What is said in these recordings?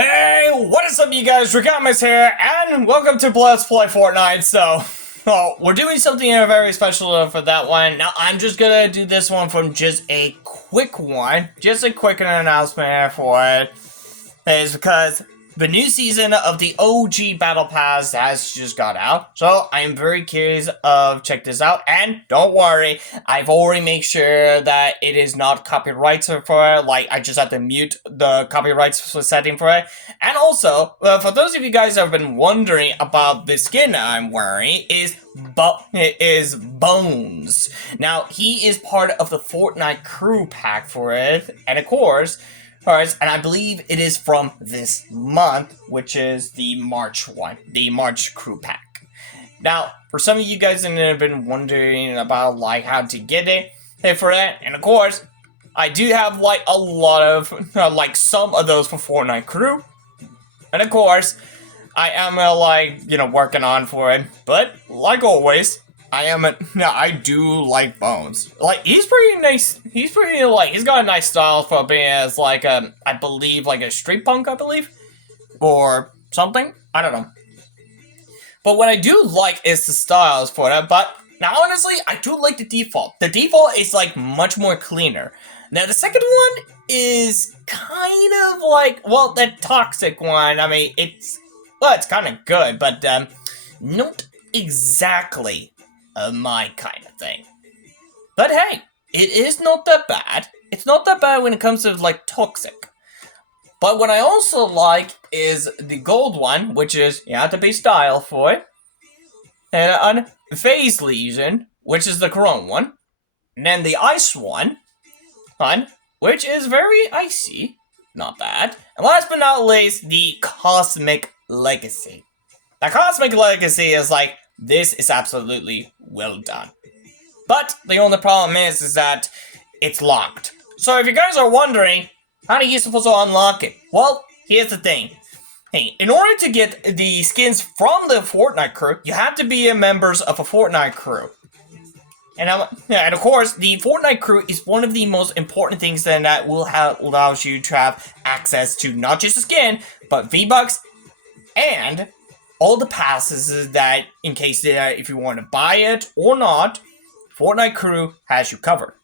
Hey, what is up, you guys? Rigamas here, and welcome to Let's Play Fortnite. So, we're doing something very special for that one. Now, I'm just gonna do this one from just a quick one, just a quick announcement for it, is because the new season of the OG Battle Pass has just got out. So, I am very curious of check this out, and don't worry, I've already made sure that it is not copyrighted for it. Like, I just have to mute the copyrights setting for it. And also, for those of you guys that have been wondering about the skin I'm wearing, is Bones. Now, he is part of the Fortnite crew pack for it, and of course, and I believe it is from this month, which is the March one, the March crew pack. Now, for some of you guys that have been wondering about like how to get it for that, and of course, I do have like a lot of like some of those for Fortnite crew, and of course, I am working on for it. But like always, I do like Bones. Like, he's pretty nice. He's got a nice style for being as like I believe like a street punk, I believe, or something. I don't know. But what I do like is the styles for that. But now, honestly, I do like the default. The default is like much more cleaner. Now, the second one is kind of like, well, the toxic one. I mean, it's kind of good, but not exactly my kind of thing. But hey, it is not that bad. It's not that bad when it comes to like toxic. But what I also like is the gold one, which is you have to be style for it, and on phase lesion, which is the chrome one, and then the ice one, which is very icy, not bad. And last but not least, the cosmic legacy. The cosmic legacy is like, this is absolutely well done. But the only problem is that it's locked. So if you guys are wondering, how are you supposed to unlock it? Well, here's the thing. Hey, in order to get the skins from the Fortnite crew, you have to be members of a Fortnite crew. And of course, the Fortnite crew is one of the most important things that will allows you to have access to not just the skin, but V-Bucks and all the passes that, in case if you want to buy it or not, Fortnite crew has you covered.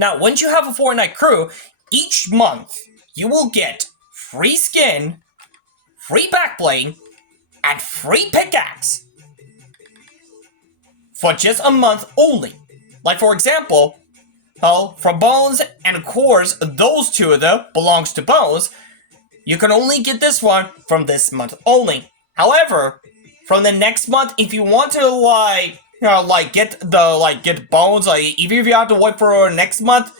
Now, once you have a Fortnite crew, each month you will get free skin, free backbling, and free pickaxe for just a month only. Like, for example, from Bones, and of course, those two of them belongs to Bones, you can only get this one from this month only. However, from the next month, if you want to get Bones, even if you have to wait for next month,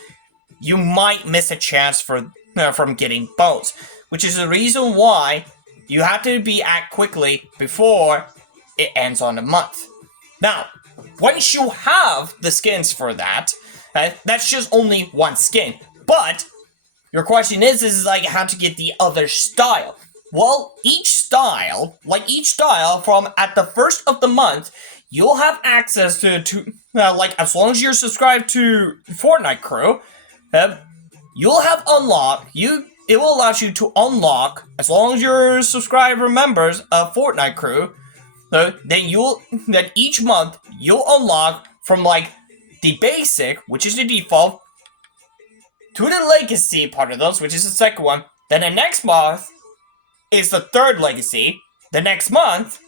you might miss a chance from getting Bones, which is the reason why you have to act quickly before it ends on the month. Now, once you have the skins for that, that's just only one skin. But your question is like how to get the other style. Well, each style from at the first of the month, you'll have access to as long as you're subscribed to Fortnite crew, you'll have it will allow you to unlock, as long as you're subscriber members of Fortnite crew, then each month you'll unlock from like the basic, which is the default, to the legacy part of those, which is the second one. Then the next month is the third legacy. The next month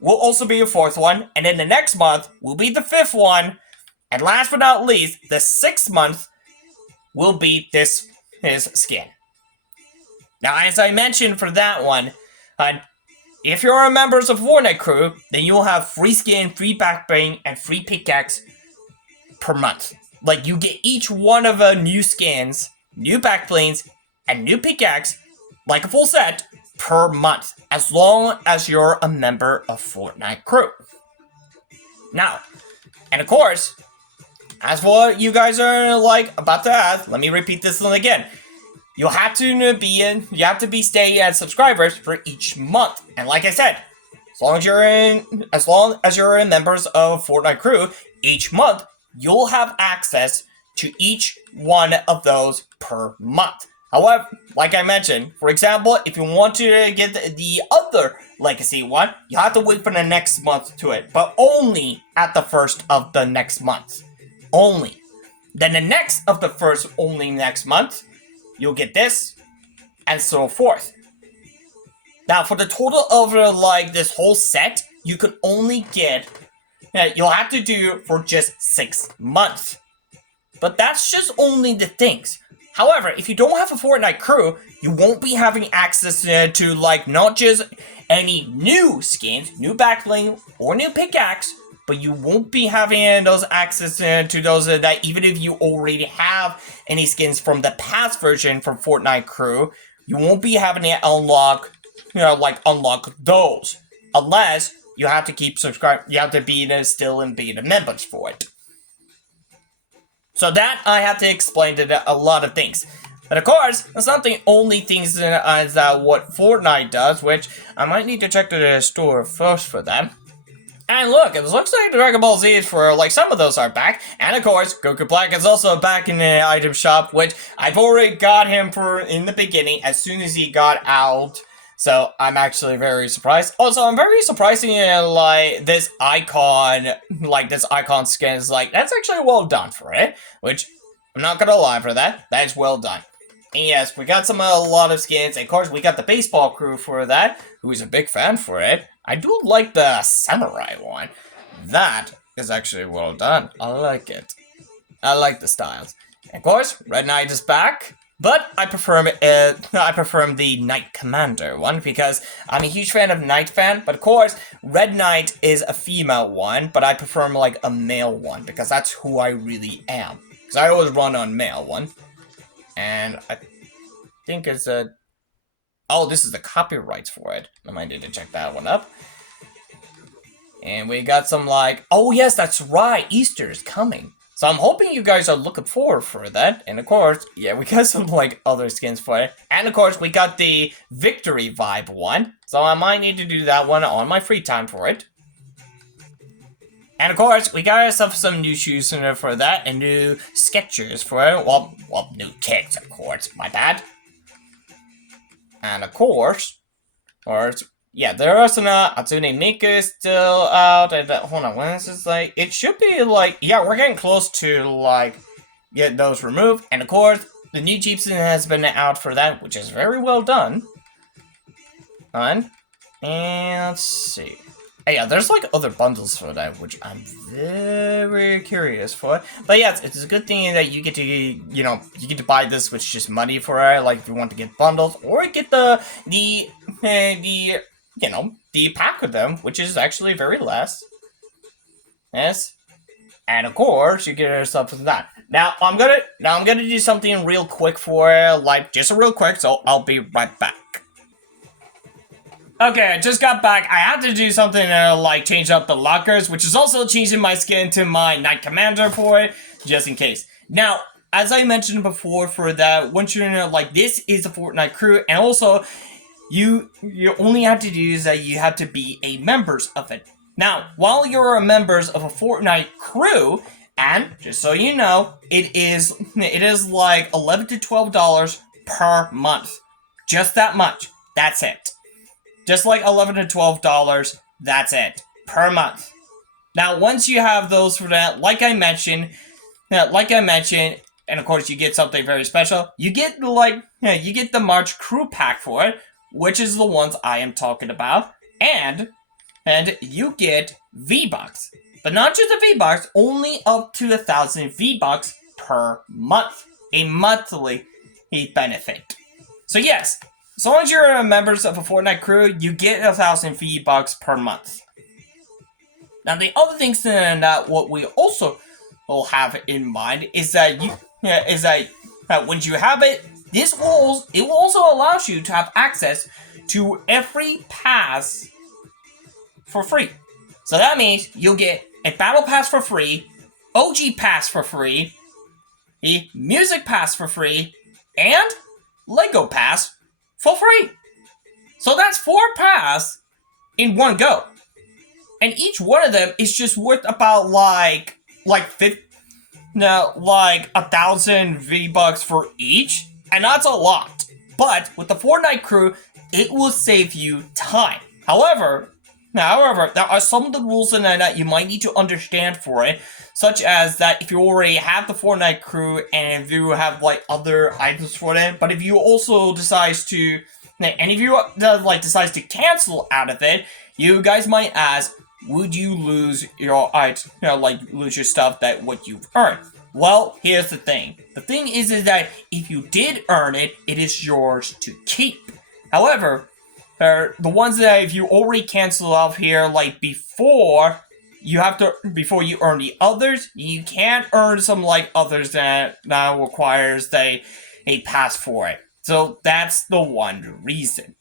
will also be a fourth one, and then the next month will be the fifth one, and last but not least, the 6th month will be his skin. Now, as I mentioned for that one, if you're a member of Fortnite crew, then you'll have free skin, free backbling, and free pickaxe per month. Like, you get each one of the new skins, new backblings, and new pickaxe, like a full set, per month, as long as you're a member of Fortnite crew. Now, and of course, as for what you guys are about to ask, let me repeat this one again. You have to be stay as subscribers for each month. And like I said, as long as you're members of Fortnite crew, each month you'll have access to each one of those per month. However, like I mentioned, for example, if you want to get the other legacy one, you have to wait for the next month to it, but only at the first of the next month. Only. Then the next of the first only next month, you'll get this, and so forth. Now, for the total of like this whole set, you can only get, you'll have to do for just 6 months. But that's just only the things. However, if you don't have a Fortnite crew, you won't be having access to like not just any new skins, new backbling, or new pickaxe, but you won't be having those access to those that even if you already have any skins from the past version from Fortnite crew, you won't be having to unlock, unlock those unless you have to keep subscribing. You have to be still in beta members for it. So that I have to explain to a lot of things. But of course, that's not the only things that what Fortnite does, which I might need to check the store first for them. And look, it looks like Dragon Ball Z for like some of those are back. And of course, Goku Black is also back in the item shop, which I've already got him for in the beginning as soon as he got out. So I'm actually very surprised. Also, I'm very surprised like this icon skin is like, that's actually well done for it. Which, I'm not gonna lie for that. That is well done. And yes, we got a lot of skins. And of course, we got the baseball crew for that, who's a big fan for it. I do like the samurai one. That is actually well done. I like it. I like the styles. And of course, Red Knight is back. But I prefer the Knight Commander one because I'm a huge fan of Knight fan. But of course, Red Knight is a female one, but I prefer like a male one because that's who I really am. Because I always run on male one, and I think it's a. Oh, this is the copyrights for it. I might need to check that one up. And we got some like, oh yes, that's right, Easter is coming. So I'm hoping you guys are looking forward for that. And of course, yeah, we got some like other skins for it. And of course, we got the Victory Vibe one. So I might need to do that one on my free time for it. And of course, we got ourselves some new shoes in there for that. And new Skechers for it. Well, new kicks, of course. My bad. And of course, yeah, there are some Atsune Miku still out. And hold on, when is this like? It should be like, yeah, we're getting close to like get those removed. And of course, the new Jeepson has been out for that, which is very well done. And let's see. Yeah, there's like other bundles for that, which I'm very curious for. But yeah, it's a good thing that you get to, you get to buy this with just money for it. Like if you want to get bundles, or get the pack with them, which is actually very less. Yes, and of course you get yourself with that. Now I'm gonna do something real quick for like just real quick. So I'll be right back. Okay, I just got back. I had to do something to like change up the lockers, which is also changing my skin to my Knight Commander for it, just in case. Now, as I mentioned before, for that, once you're in like this is the Fortnite crew, and also you only have to do is that you have to be a members of it. Now, while you're a members of a Fortnite crew, and just so you know, it is like $11 to $12 per month. Just that much. That's it. Just like $11 to $12, that's it, per month. Now, once you have those for that, like I mentioned, and of course you get something very special, you get the March crew pack for it, which is the ones I am talking about, and you get V-Bucks. But not just the V-Bucks, only up to 1,000 V-Bucks per month. A monthly benefit. So yes, as long as you're members of a Fortnite crew, you get 1,000 V-Bucks per month. Now, the other things that what we also will have in mind is that once you have it, it will also allow you to have access to every pass for free. So that means you'll get a Battle Pass for free, OG Pass for free, a Music Pass for free, and Lego Pass for free. So that's 4 pass in one go. And each one of them is just worth about like 1,000 V-Bucks for each. And that's a lot. But with the Fortnite crew, it will save you time. However, there are some of the rules in it that you might need to understand for it, such as that if you already have the Fortnite crew and if you have like other items for them, but if you also decides to, and if you like decides to cancel out of it, you guys might ask, would you lose your items, lose your stuff that what you've earned? Well, here's the thing. The thing is that if you did earn it, it is yours to keep. However, the ones that if you already cancel out here, like before you earn the others, you can't earn some like others that requires a pass for it. So that's the one reason.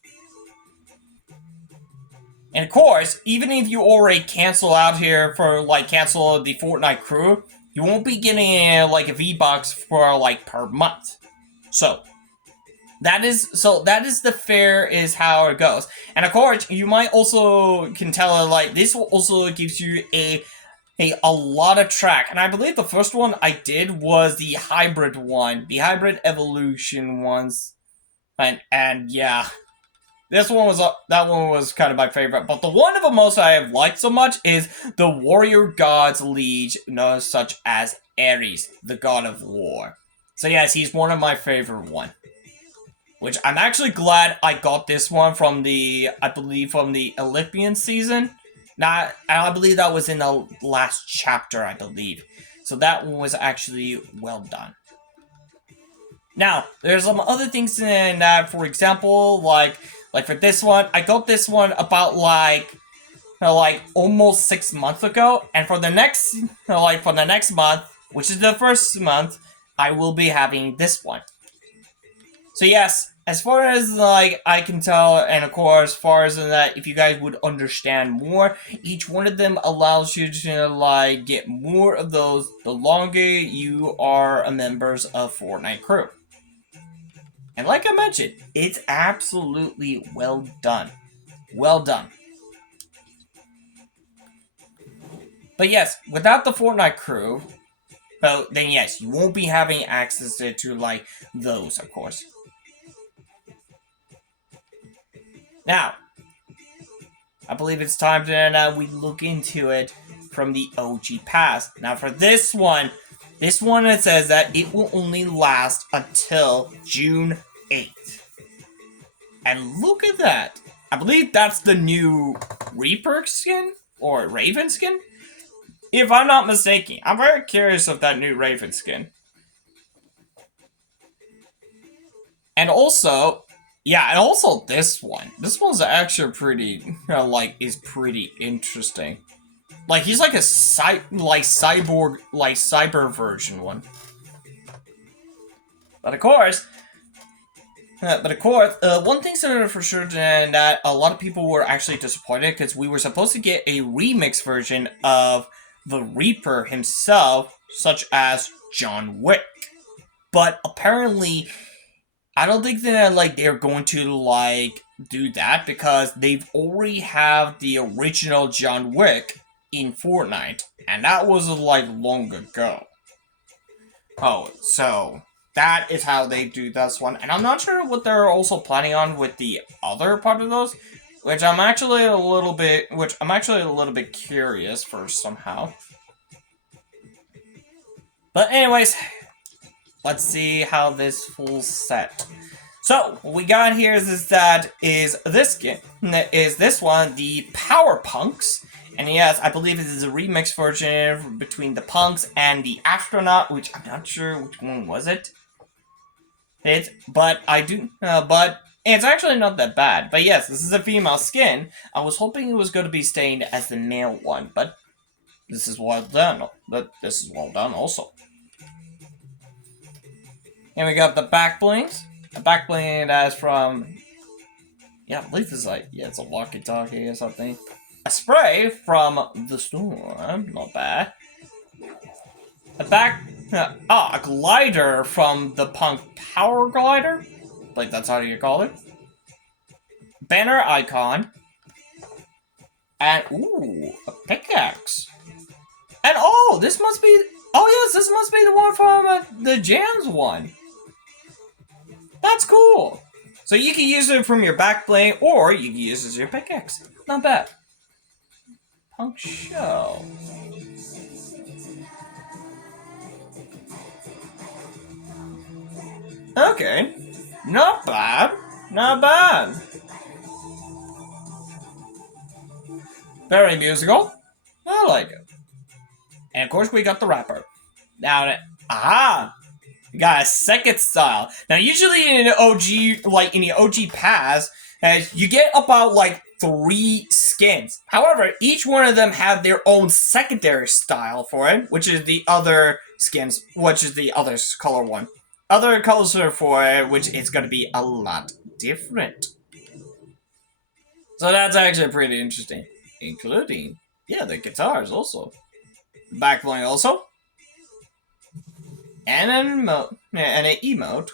And of course, even if you already cancel out here for like cancel the Fortnite crew, you won't be getting like a V-Bucks for like per month. So that is the fair is how it goes. And of course, you might also can tell like this will also gives you a lot of track. And I believe the first one I did was the hybrid one, the hybrid evolution ones, and yeah. That one was kind of my favorite, but the one of the most I have liked so much is the Warrior Gods Liege, known such as Ares, the God of War. So yes, he's one of my favorite one. Which I'm actually glad I got this one from I believe from the Olympian season. I believe that was in the last chapter, I believe. So that one was actually well done. Now, there's some other things in that, for example, like for this one, I got this one about like almost 6 months ago, and for the next month, which is the first month, I will be having this one. So yes, as far as like I can tell, and of course, as far as that, if you guys would understand more, each one of them allows you to like get more of those the longer you are a members of Fortnite crew. And like I mentioned, it's absolutely well done. Well done. But yes, without the Fortnite crew, well, then yes, you won't be having access to like those, of course. Now, I believe it's time to we look into it from the OG past. Now for this one it says that it will only last until June 8th. And look at that. I believe that's the new Reaper skin? Or Raven skin? If I'm not mistaken. I'm very curious of that new Raven skin. And also, yeah, and also this one. This one's actually pretty, is pretty interesting. Like, he's like a cyborg, cyber version one. But of course, one thing for sure that a lot of people were actually disappointed because we were supposed to get a remix version of the Reaper himself, such as John Wick. But apparently, I don't think that they're going to do that because they've already have the original John Wick in Fortnite, and that was long ago. Oh, so that is how they do this one, and I'm not sure what they're also planning on with the other part of those, which I'm actually a little bit curious for somehow. But anyways, let's see how this full set. So what we got here is this one, the Power Punks. And yes, I believe this is a remix version between the Punks and the Astronaut, which I'm not sure which one was it. But it's actually not that bad. But yes, this is a female skin. I was hoping it was going to be stained as the male one, but this is well done. This is well done also. And we got the back blings. The back bling that's from, I believe this is it's a walkie-talkie or something. A spray from the Storm, not bad. A glider from the Punk Power Glider. Like that's how you call it. Banner icon. And a pickaxe. And this must be. Oh yes, this must be the one from the Jams one. That's cool. So you can use it from your back blade, or you can use it as your pickaxe. Not bad. Punk show. Okay. Not bad. Not bad. Very musical. I like it. And of course we got the rapper. Now, aha! We got a second style. Now, usually in an OG, like in the OG pass, you get about like 3 skins. However, each one of them have their own secondary style for it, which is the other skins, which is the other color one. Other colors are for it, which is going to be a lot different. So that's actually pretty interesting. Including, yeah, the guitars also. Backbling also. And an emote. And an emote.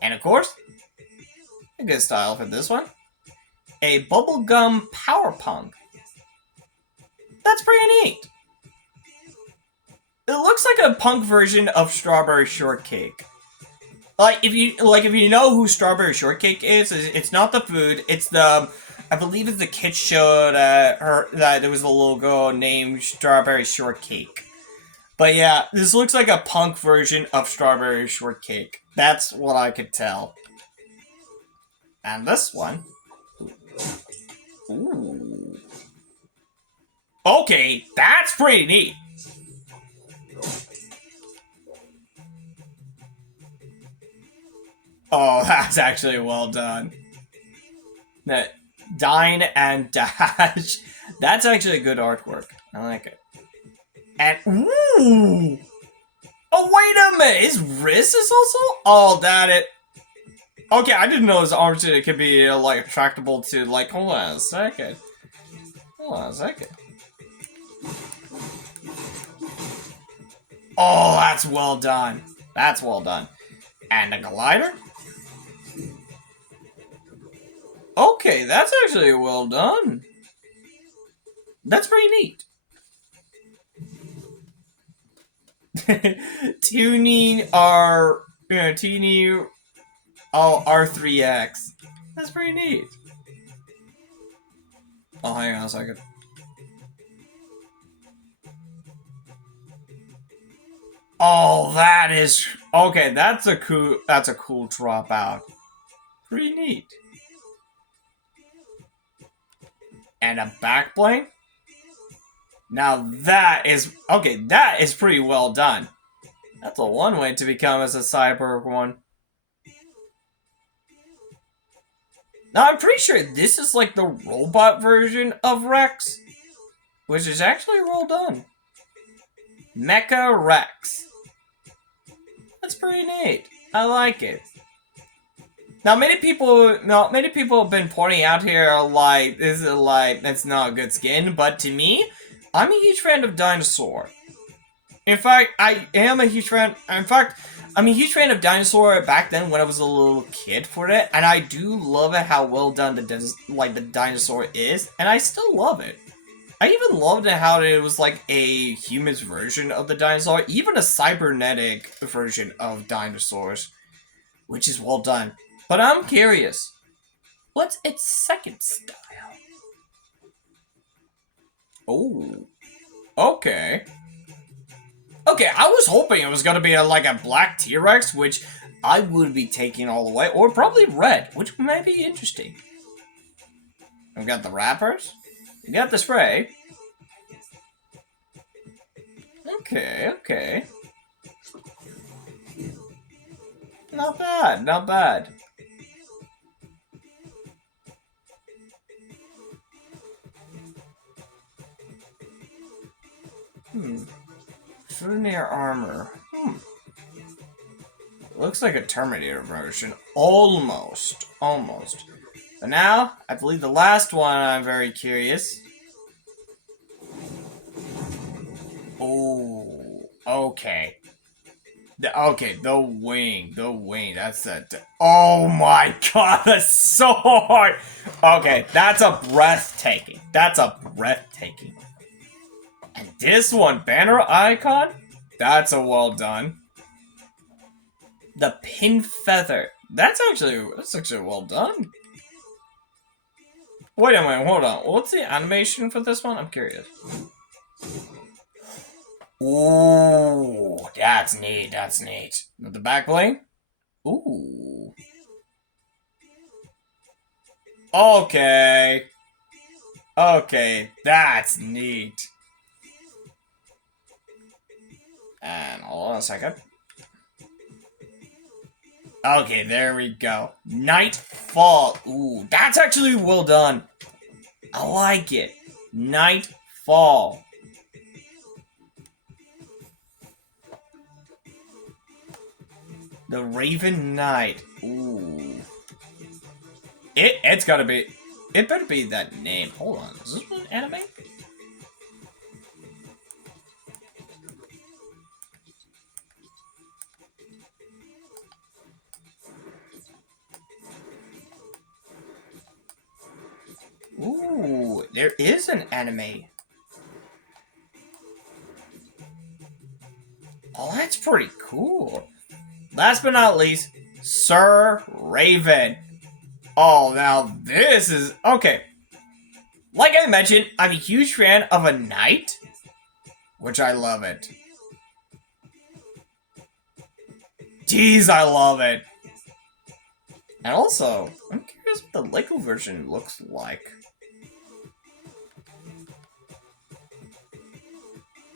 And of course, a good style for this one. A bubblegum power punk. That's pretty neat. It looks like a punk version of Strawberry Shortcake. If you know who Strawberry Shortcake is, it's not the food. It's the, I believe it's the kid show that there was a little girl named Strawberry Shortcake. But yeah, this looks like a punk version of Strawberry Shortcake. That's what I could tell. And this one. Ooh. Okay, that's pretty neat. Oh, that's actually well done. That Dine and Dash. That's actually good artwork. I like it. And ooh! Oh, wait a minute! His wrist is also? Oh, that it. Okay, I didn't know his arms could be like attractable to like. Hold on a second. Hold on a second. Oh, that's well done. That's well done. And a glider? Okay, that's actually well done. That's pretty neat. Tuning tuning R3X. That's pretty neat. Oh, hang on a second. Oh, that is okay. That's a cool drop out. Pretty neat. And a back bling. Now that is okay. That is pretty well done. That's a one way to become as a cyborg one. Now I'm pretty sure this is like the robot version of Rex, which is actually well done. Mecha Rex. That's pretty neat. I like it. Now, many people have been pointing out here like this is like that's not a good skin, but to me, I'm a huge fan of Dinosaur. In fact, I am a huge fan. In fact, I'm a huge fan of Dinosaur back then when I was a little kid for it, and I do love it how well done the Dinosaur is, and I still love it. I even loved how it was like a human's version of the dinosaur, even a cybernetic version of dinosaurs, which is well done. But I'm curious, what's its second style? Oh, okay. Okay, I was hoping it was gonna be like a black T-Rex, which I would be taking all the way, or probably red, which might be interesting. We got the wrappers. We got the spray. Okay, okay. Not bad, not bad. Souvenir armor. Looks like a Terminator version. Almost. Almost. But now, I believe the last one I'm very curious. Oh, okay. The wing, that's a... Oh my god, that's so hard! Okay, that's a breathtaking. And this one, banner icon? That's a well done. The pin feather. That's actually well done. Wait a minute, hold on. What's the animation for this one? I'm curious. Ooh, that's neat. That's neat. The back bling. Ooh. Okay. Okay, that's neat. And hold on a second. Okay, there we go. Nightfall. Ooh, that's actually well done. I like it. Nightfall. The Raven Knight. Ooh. It's gotta be. It better be that name. Hold on. Is this one anime? Ooh, there is an anime. Oh, that's pretty cool. Last but not least, Sir Raven. Oh, now this is... Okay. Like I mentioned, I'm a huge fan of a knight, which I love it. Jeez, I love it. And also, I'm curious what the Lego version looks like.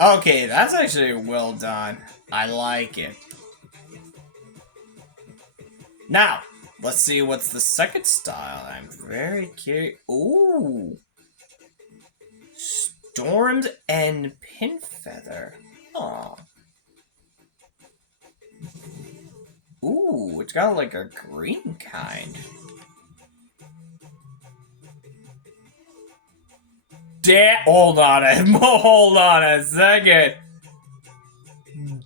Okay, that's actually well done. I like it. Now, let's see what's the second style. I'm very curious. Ooh. Stormed and Pinfeather. Aw. Ooh, it's got like a green kind. Hold on a second.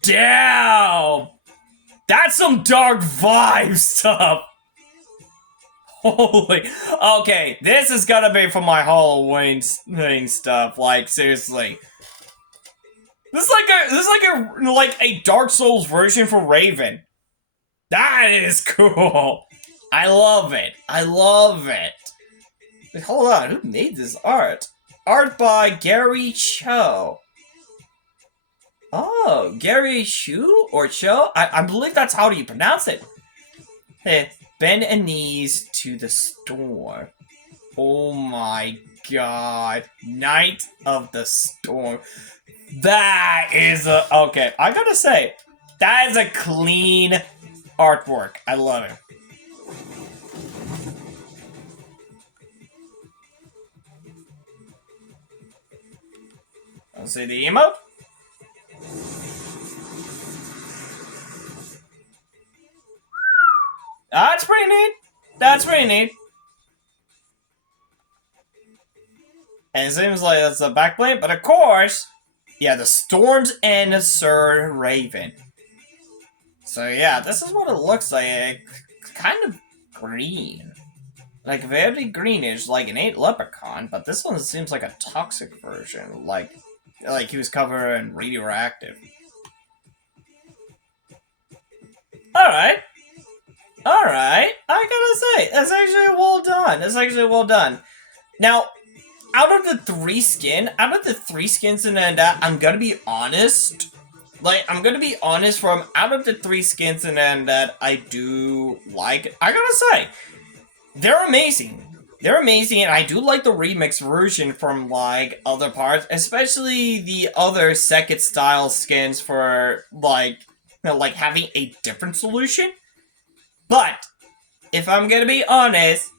Damn! That's some dark vibe stuff! Holy... Okay, this is gonna be for my Halloween thing stuff, like, seriously. This is like a Dark Souls version for Raven. That is cool! I love it. I love it. Wait, hold on, who made this art? Art by Gary Cho. Oh, Gary Chu or Cho? I believe that's how you pronounce it. Hey, bend a knees to the storm. Oh my god. Night of the Storm. That is a... Okay, I gotta say, that is a clean artwork. I love it. Let's see the emote. That's pretty neat. That's pretty neat. And it seems like that's a backplate, but of course, yeah, the Storms and Sir Raven. So yeah, this is what it looks like. Kind of green. Like very greenish, like an 8 leprechaun, but this one seems like a toxic version. Like he was covered in radioactive. Alright. Alright. I gotta say, that's actually well done. That's actually well done. Now, out of the three skins in that, I'm gonna be honest. Like, I'm gonna be honest, from out of the 3 skins in that I do like, I gotta say, they're amazing. They're amazing, and I do like the remix version from, like, other parts, especially the other second style skins for, like, you know, like having a different solution. But, if I'm gonna be honest,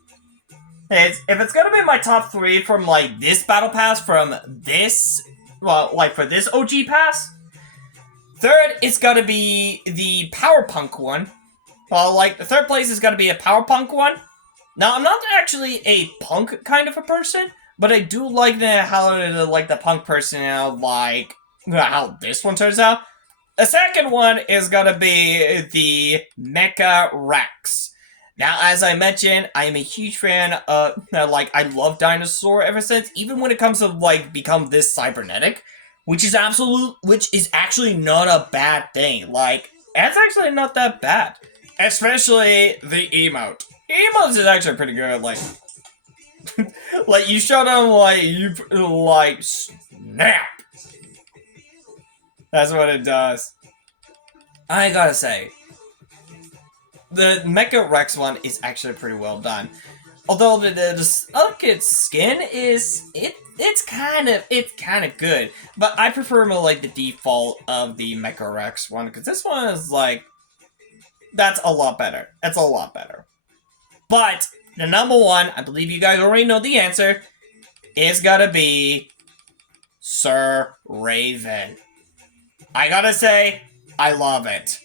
if it's gonna be my top 3 from, like, this battle pass, from this, well, like, for this OG pass, third is gonna be the Power Punk one. Well, like, the third place is gonna be a Power Punk one. Now, I'm not actually a punk kind of a person, but I do like how the punk person, like, how this one turns out. The second one is gonna be the Mecha Rex. Now, as I mentioned, I am a huge fan of, like, I love Dinosaur ever since, even when it comes to, like, become this cybernetic, which is actually not a bad thing. Like, That's actually not that bad. Especially the emote. Emotes is actually pretty good. Like you show them like snap. That's what it does. I gotta say, the Mecha Rex one is actually pretty well done. Although the Skullkid skin it's kind of good, but I prefer more like the default of the Mecha Rex one because this one is like that's a lot better. That's a lot better. But the number one, I believe you guys already know the answer, is gotta be Sir Raven. I gotta say, I love it.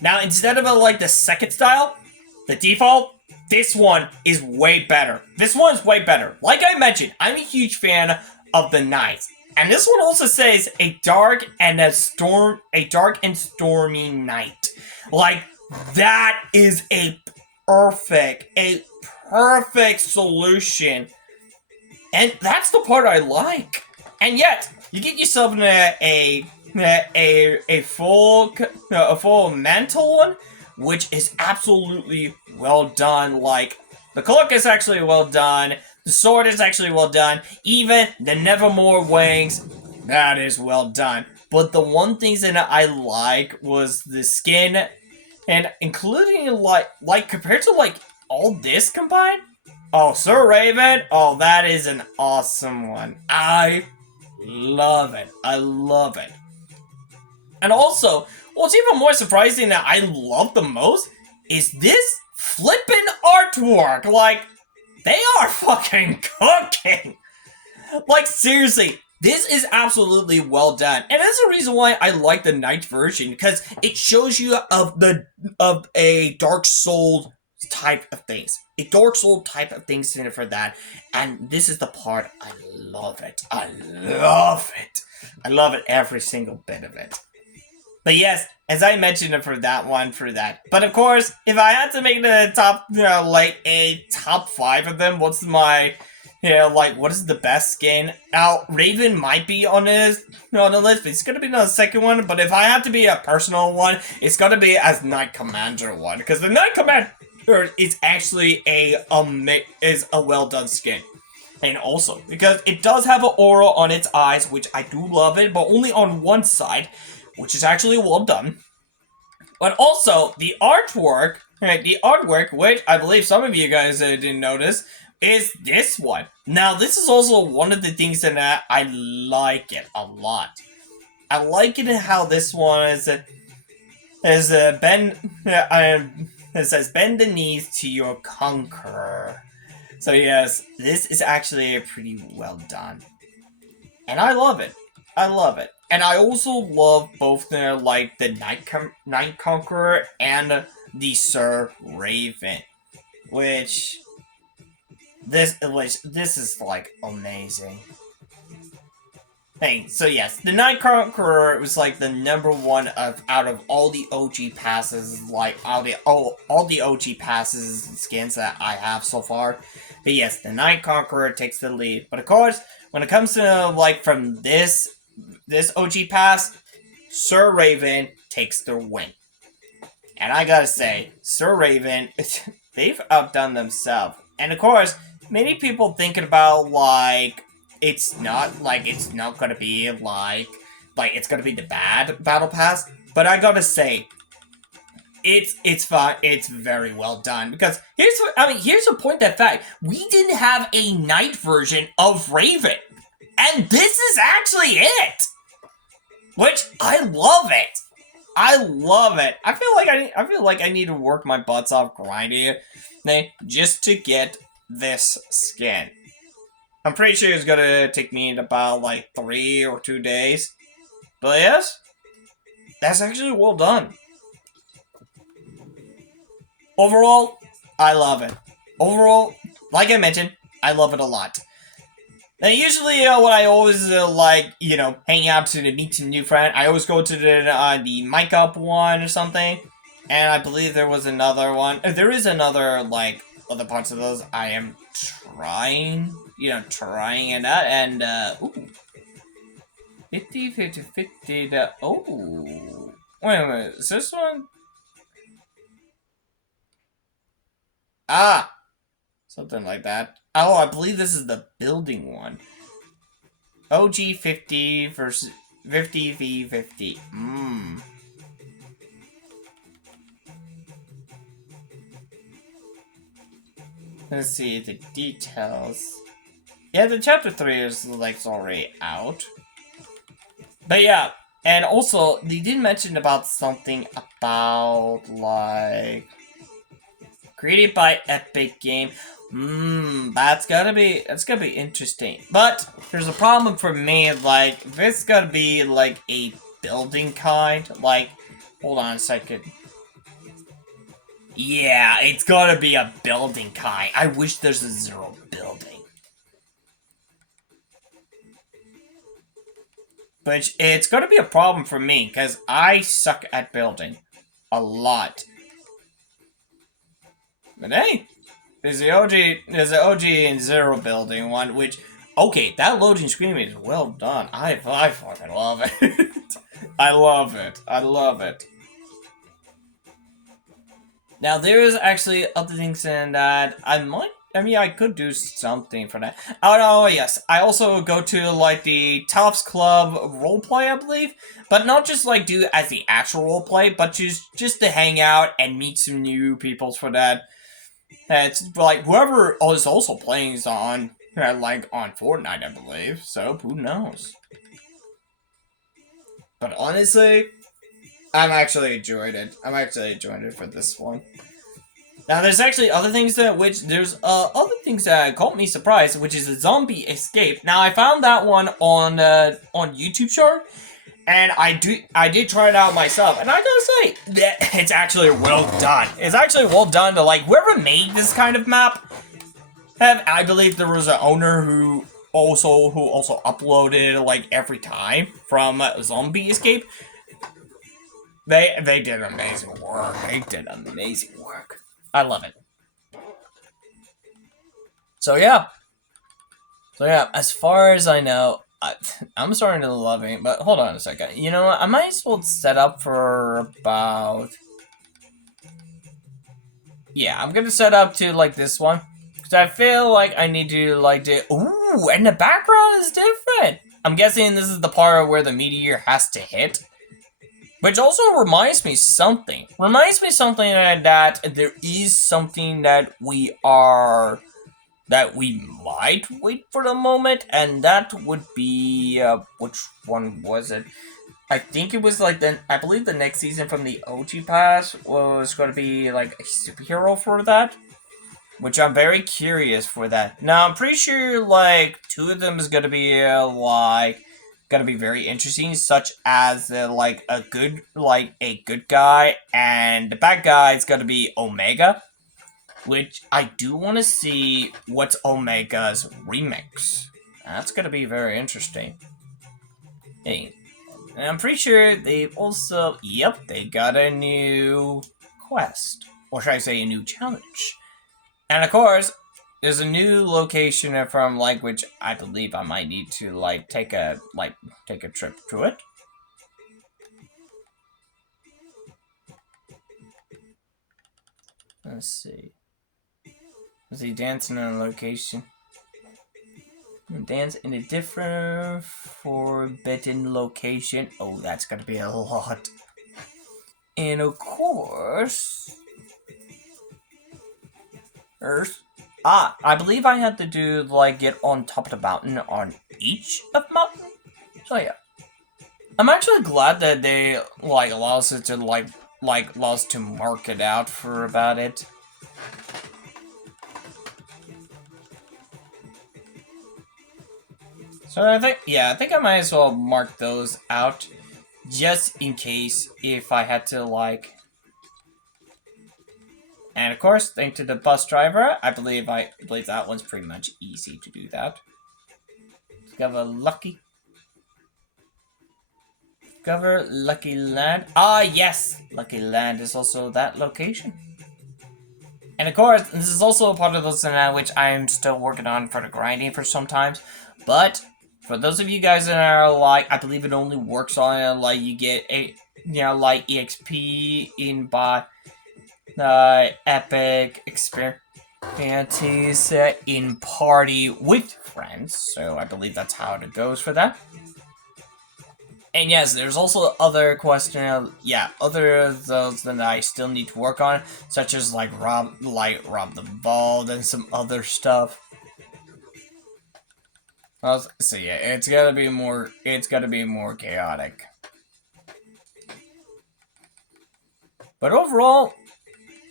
Now, instead of like the second style, the default, this one is way better. This one is way better. Like I mentioned, I'm a huge fan of the Knights. And this one also says a dark and stormy night. Like, that is a perfect solution. And that's the part I like. And yet, you get yourself a full mantle one, which is absolutely well done. Like the cloak is actually well done, the sword is actually well done, even the Nevermore wings, that is well done. But the one thing that I like was the skin, and including like compared to like all this combined. Oh, Sir Raven, oh that is an awesome one. I love it. I love it. And also, what's even more surprising that I love the most is this flippin' artwork. Like, they are fucking cooking. Like, seriously, this is absolutely well done. And that's the reason why I like the Knight version, because it shows you of a Dark Soul type of things. A Dark Soul type of things in it for that. And this is the part I love it. I love it. I love it, every single bit of it. But yes, as I mentioned for that. But of course, if I had to make the top, like a top 5 of them, what's my, like what is the best skin? Now, Raven might be on the list, but it's gonna be the second one. But if I have to be a personal one, it's gonna be as Knight Commander one, because the Knight Commander is actually a well done skin. And also, because it does have an aura on its eyes, which I do love it, but only on one side, which is actually well done. But also, the artwork, which I believe some of you guys didn't notice, is this one. Now, this is also one of the things that I like it a lot. I like it how this one bend, it says, bend the knees to your conqueror. So yes, this is actually pretty well done. And I love it. I love it. And I also love both the Night Conqueror and the Sir Raven, which this is like amazing. Hey, so yes, the Night Conqueror was like the number one out of all the OG passes, like all the OG passes skins that I have so far. But yes, the Night Conqueror takes the lead. But of course, when it comes to like from this OG pass, Sir Raven takes the win. And I gotta say, Sir Raven, they've outdone themselves. And of course, many people thinking about like it's not gonna be like it's gonna be the bad battle pass. But I gotta say, it's fine. It's very well done because here's a point that fact we didn't have a Knight version of Raven, and this is actually it. Which I love it. I love it. I feel like I need to work my butts off grinding it just to get this skin. I'm pretty sure it's gonna take me about like 3 or 2 days. But yes, that's actually well done. Overall, I love it. Overall, like I mentioned, I love it a lot. Now, usually, what I always hang out to meet some new friend. I always go to the mic up one or something, and I believe there was another one. There is another like other parts of those. I am trying it out, and ooh, 50, 50, 50. Oh, Wait a minute, is this one? Ah! Something like that. Oh, I believe this is the building one. OG 50 versus 50 v 50. Let's see the details. Yeah, the chapter 3 is like already out. But yeah, and also they did mention about something about like created by Epic Game. That's gonna be interesting. But there's a problem for me, like, this gotta be like a building kind. Like, hold on a second. Yeah, it's gotta be a building kind. I wish there's a zero building. But it's gonna be a problem for me, because I suck at building. A lot. But hey, there's the OG and Zero building one, which, okay, that loading screen is well done. I fucking love it. I love it. I love it. Now, there is actually other things in that I mean, I could do something for that. Oh, no, yes. I also go to, like, the Tops Club roleplay, I believe. But not just, like, do as the actual roleplay, but just to hang out and meet some new people for that. It's like whoever is also playing is on, like on Fortnite, I believe. So who knows? But honestly, I'm actually enjoyed it. I'm actually enjoying it for this one. Now, there's actually other things that there's other things that caught me surprised, which is a zombie escape. Now, I found that one on YouTube Short, and I did try it out myself, and I gotta say that it's actually well done. It's actually well done to like whoever made this kind of map. I believe there was an owner who also uploaded like every time from Zombie Escape. They did amazing work. They did amazing work. I love it. So yeah. So yeah, as far as I know, I'm starting to love it. But hold on a second. You know what? I might as well set up for about. Yeah, I'm gonna set up to like this one. Because I feel like I need to like do. Ooh, and the background is different. I'm guessing this is the part where the meteor has to hit. Which also reminds me something. Reminds me something that there is something that we might wait for the moment, and that would be which one was it? I think it was like I believe the next season from the OG pass was going to be like a superhero for that, which I'm very curious for that. Now I'm pretty sure like two of them is going to be like going to be very interesting, such as like a good guy, and the bad guy is going to be Omega, which I do want to see what's Omega's remix. That's going to be very interesting. Hey, and I'm pretty sure they've also, yep, they got a new quest. Or should I say a new challenge. And of course, there's a new location from, like, which I believe I might need to, like, take a trip to it. Let's see. Is he dancing in a location? Dance in a different forbidden location. Oh, that's gonna be a lot. And of course, Earth. I believe I had to do like get on top of the mountain on each of mountain. So yeah, I'm actually glad that they like allows us to allows to mark it out for about it. So I think I might as well mark those out just in case if I had to like. And of course, thanks to the bus driver, I believe that one's pretty much easy to do that. Discover Lucky Land. Ah, yes! Lucky Land is also that location. And of course, this is also a part of those which I'm still working on for the grinding for sometimes. But for those of you guys that are like, I believe it only works on like you get like EXP in by epic experiences in party with friends. So I believe that's how it goes for that. And yes, there's also other other of those that I still need to work on, such as like rob the vault and some other stuff. So yeah, it's gotta be more chaotic. But overall,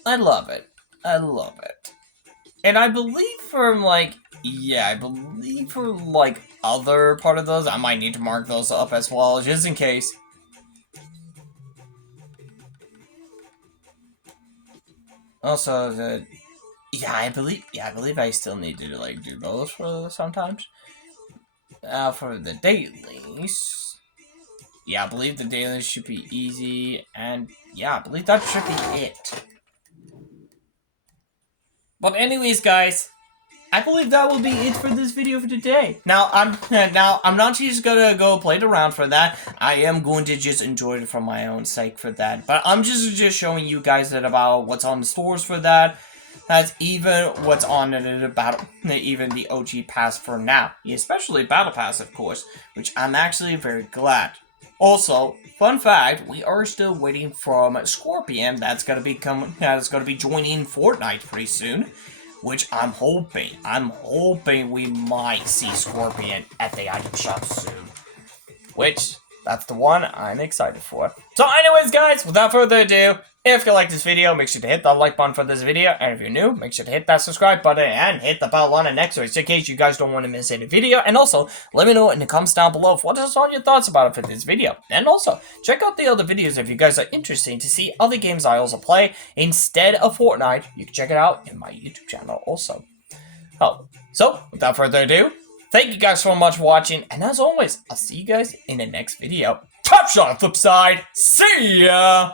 I love it. I love it. And I believe for other part of those, I might need to mark those up as well, just in case. Also, I believe I still need to like do those for sometimes. For the dailies, I believe the dailies should be easy, and I believe that should be it. But anyways, guys, I believe that will be it for this video for today. Now I'm not just gonna go play it around for that. I am going to just enjoy it for my own sake for that. But I'm just showing you guys that about what's on the stores for that. That's even what's on even the OG pass for now, especially Battle Pass, of course, which I'm actually very glad. Also, fun fact: we are still waiting from Scorpion. That's gonna be joining Fortnite pretty soon. Which I'm hoping we might see Scorpion at the item shop soon. Which, that's the one I'm excited for. So anyways, guys, without further ado, if you like this video, make sure to hit that like button for this video. And if you're new, make sure to hit that subscribe button and hit the bell on it next week, in case you guys don't want to miss any video. And also, let me know in the comments down below what is all your thoughts about it for this video. And also, check out the other videos if you guys are interested to see other games I also play instead of Fortnite. You can check it out in my YouTube channel also. Oh, so without further ado, thank you guys so much for watching. And as always, I'll see you guys in the next video. Top shot on the flip side. See ya!